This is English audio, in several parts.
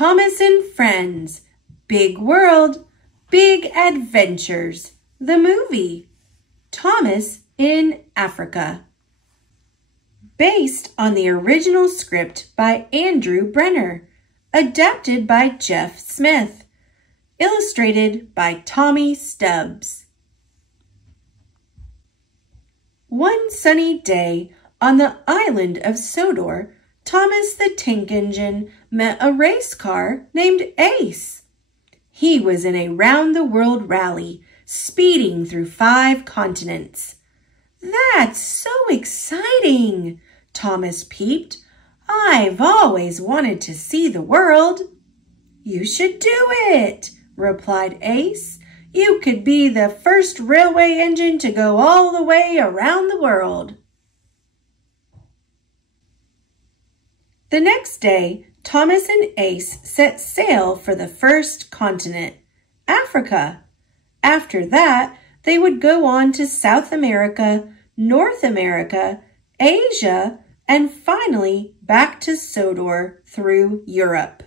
Thomas and Friends, Big World, Big Adventures, the movie, Thomas in Africa. Based on the original script by Andrew Brenner, adapted by Jeff Smith, illustrated by Tommy Stubbs. One sunny day on the island of Sodor, Thomas the Tank Engine met a race car named Ace. He was in a round-the-world rally, speeding through 5 continents. "That's so exciting!" Thomas peeped. "I've always wanted to see the world." "You should do it," replied Ace. "You could be the first railway engine to go all the way around the world." The next day, Thomas and Ace set sail for the first continent, Africa. After that, they would go on to South America, North America, Asia, and finally back to Sodor through Europe.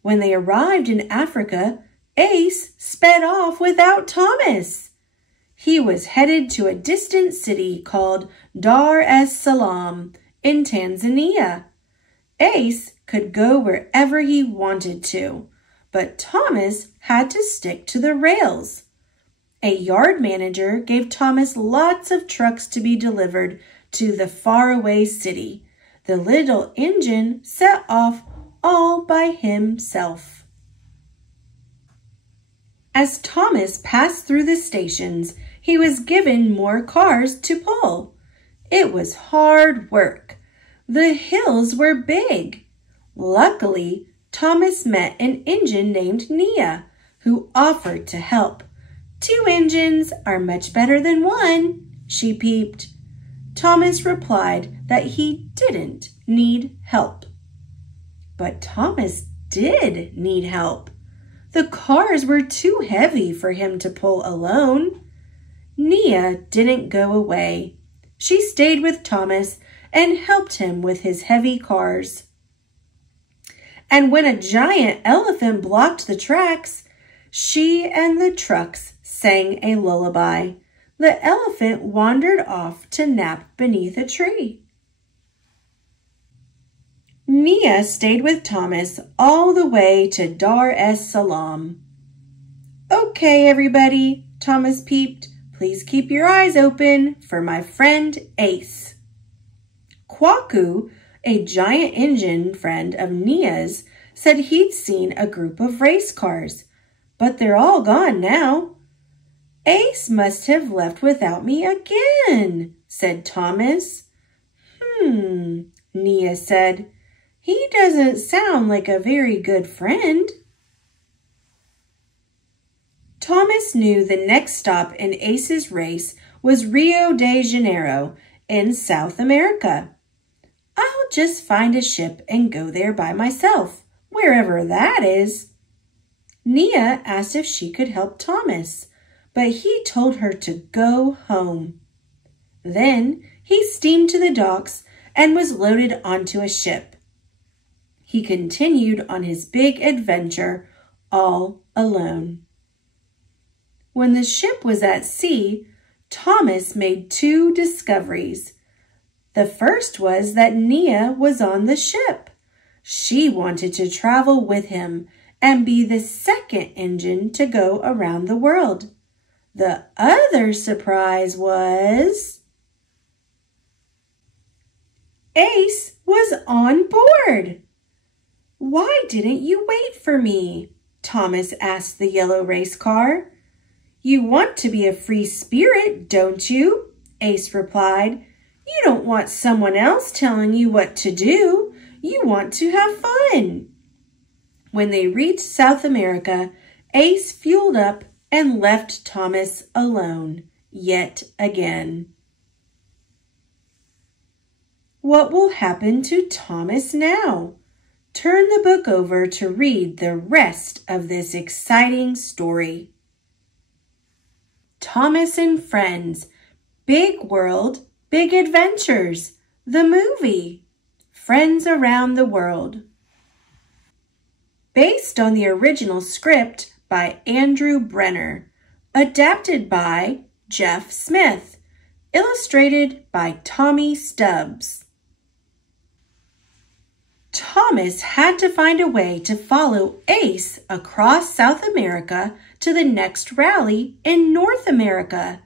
When they arrived in Africa, Ace sped off without Thomas. He was headed to a distant city called Dar es Salaam in Tanzania. Ace could go wherever he wanted to, but Thomas had to stick to the rails. A yard manager gave Thomas lots of trucks to be delivered to the faraway city. The little engine set off all by himself. As Thomas passed through the stations, he was given more cars to pull. It was hard work. The hills were big. Luckily, Thomas met an engine named Nia, who offered to help. "2 engines are much better than 1, she peeped. Thomas replied that he didn't need help. But Thomas did need help. The cars were too heavy for him to pull alone. Nia didn't go away. She stayed with Thomas and helped him with his heavy cars. And when a giant elephant blocked the tracks, she and the trucks sang a lullaby. The elephant wandered off to nap beneath a tree. Nia stayed with Thomas all the way to Dar es Salaam. "Okay, everybody," Thomas peeped. "Please keep your eyes open for my friend Ace." Kwaku, a giant engine friend of Nia's, said he'd seen a group of race cars, but they're all gone now. "Ace must have left without me again," said Thomas. Nia said. "He doesn't sound like a very good friend." Thomas knew the next stop in Ace's race was Rio de Janeiro in South America. "I'll just find a ship and go there by myself, wherever that is." Nia asked if she could help Thomas, but he told her to go home. Then he steamed to the docks and was loaded onto a ship. He continued on his big adventure all alone. When the ship was at sea, Thomas made 2 discoveries. The first was that Nia was on the ship. She wanted to travel with him and be the second engine to go around the world. The other surprise was Ace was on board. "Why didn't you wait for me?" Thomas asked the yellow race car. "You want to be a free spirit, don't you?" Ace replied. "You don't want someone else telling you what to do. You want to have fun." When they reached South America, Ace fueled up and left Thomas alone yet again. What will happen to Thomas now? Turn the book over to read the rest of this exciting story. Thomas and Friends, Big World, Big Adventures, the movie, Friends Around the World. based on the original script by Andrew Brenner, adapted by Jeff Smith, illustrated by Tommy Stubbs. Thomas had to find a way to follow Ace across South America to the next rally in North America.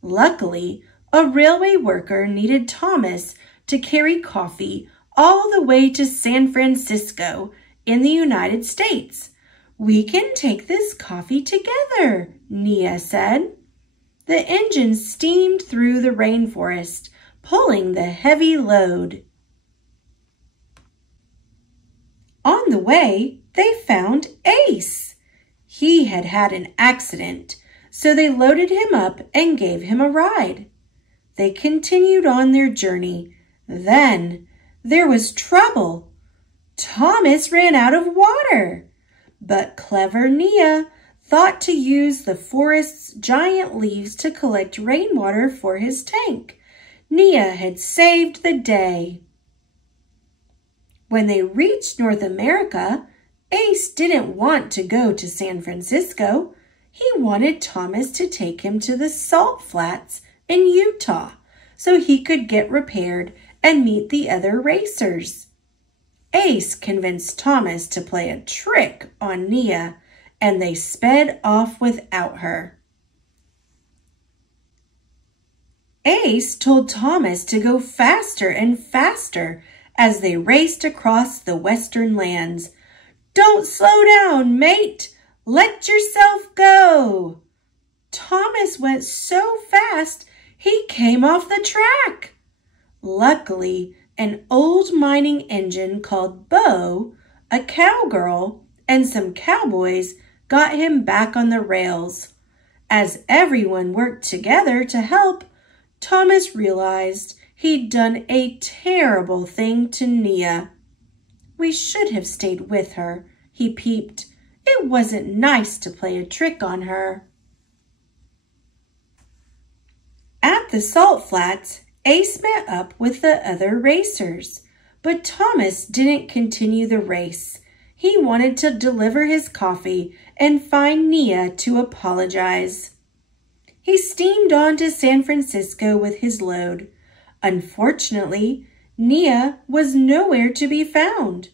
Luckily, a railway worker needed Thomas to carry coffee all the way to San Francisco in the United States. "We can take this coffee together," Nia said. The engine steamed through the rainforest, pulling the heavy load. On the way, they found Ace. He had had an accident, so they loaded him up and gave him a ride. They continued on their journey. Then there was trouble. Thomas ran out of water, but clever Nia thought to use the forest's giant leaves to collect rainwater for his tank. Nia had saved the day. When they reached North America, Ace didn't want to go to San Francisco. He wanted Thomas to take him to the salt flats in Utah so he could get repaired and meet the other racers. Ace convinced Thomas to play a trick on Nia, and they sped off without her. Ace told Thomas to go faster and faster as they raced across the western lands. "Don't slow down, mate! Let yourself go!" Thomas went so fast he came off the track. Luckily, an old mining engine called Bo, a cowgirl, and some cowboys got him back on the rails. As everyone worked together to help, Thomas realized he'd done a terrible thing to Nia. "We should have stayed with her," he peeped. "It wasn't nice to play a trick on her." At the salt flats, Ace met up with the other racers, but Thomas didn't continue the race. He wanted to deliver his coffee and find Nia to apologize. He steamed on to San Francisco with his load. Unfortunately, Nia was nowhere to be found.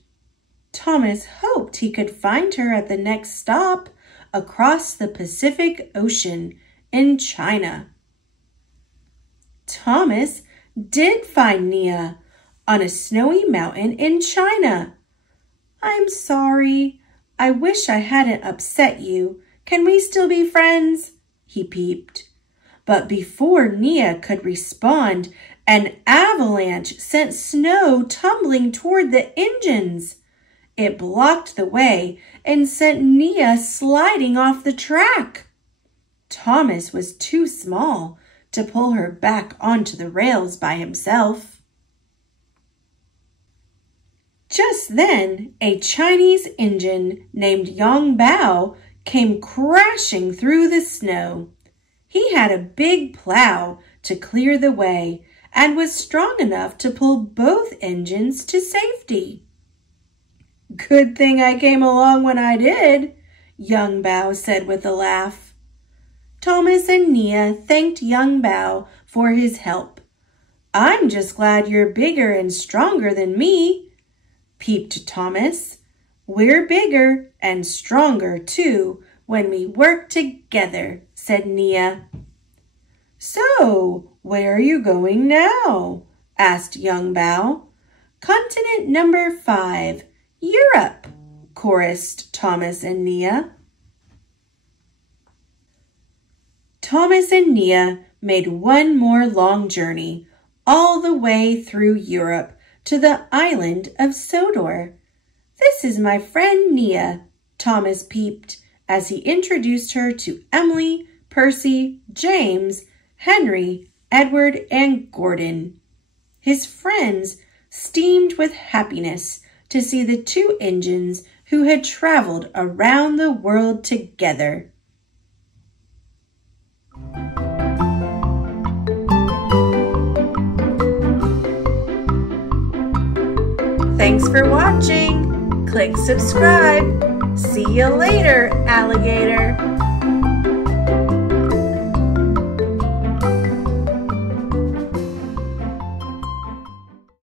Thomas hoped he could find her at the next stop across the Pacific Ocean in China. Thomas did find Nia on a snowy mountain in China. "I'm sorry. I wish I hadn't upset you. Can we still be friends?" he peeped. But before Nia could respond, an avalanche sent snow tumbling toward the engines. It blocked the way and sent Nia sliding off the track. Thomas was too small to pull her back onto the rails by himself. Just then, a Chinese engine named Yang Bao came crashing through the snow. He had a big plow to clear the way and was strong enough to pull both engines to safety. "Good thing I came along when I did," Yang Bao said with a laugh. Thomas and Nia thanked Yang Bao for his help. "I'm just glad you're bigger and stronger than me," peeped Thomas. "We're bigger and stronger too when we work together," said Nia. "So, where are you going now?" asked Yang Bao. "Continent number 5, Europe," chorused Thomas and Nia. Thomas and Nia made one more long journey, all the way through Europe to the island of Sodor. "This is my friend Nia," Thomas peeped as he introduced her to Emily, Percy, James, Henry, Edward, and Gordon. His friends steamed with happiness to see the two engines who had traveled around the world together. Thanks for watching. Click subscribe. See you later, alligator.